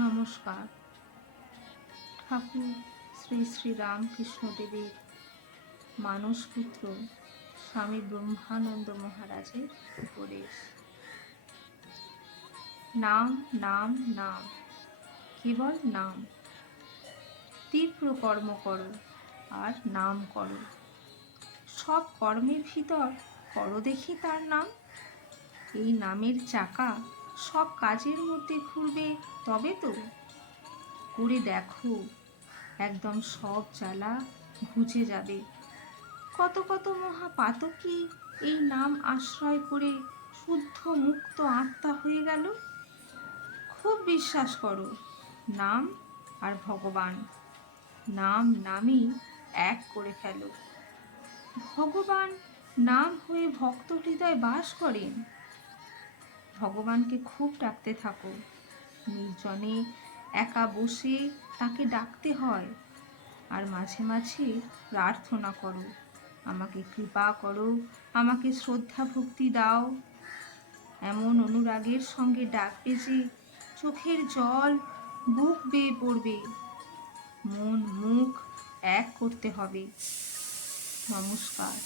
নমস্কার। ঠাকুর শ্রী শ্রী রামকৃষ্ণদেবের মানসপুত্র স্বামী ব্রহ্মানন্দ মহারাজের উপদেশ। নাম নাম নাম, কেবল নাম। তীব্র কর্ম করো আর নাম করো। সব কর্মের ভিতর করো দেখি তার নাম। এই নামের চাকা সব কাজের মধ্যে ঘুরবে, তবে তো? করে দেখো, একদম সব জ্বালা ঘুচে যাবে। কত কত মহাপাতকী এই নাম আশ্রয় করে শুদ্ধ মুক্ত আত্মা হয়ে গেল? খুব বিশ্বাস করো, নাম আর ভগবান, নাম নামই এক করে ফেলো। ভগবান নাম হয়ে ভক্ত হৃদয় বাস করেন? ভগবানকে খুব ডাকতে থাকো। নির্জনে একা বসে তাকে ডাকতে হয় আর মাঝে মাঝে প্রার্থনা করো। আমাকে কৃপা করো, আমাকে শ্রদ্ধা ভক্তি দাও। এমন অনুরাগের সঙ্গে ডাকবে যে চোখের জল বুক বেয়ে পড়বে, মন মুখ এক করতে হবে। নমস্কার।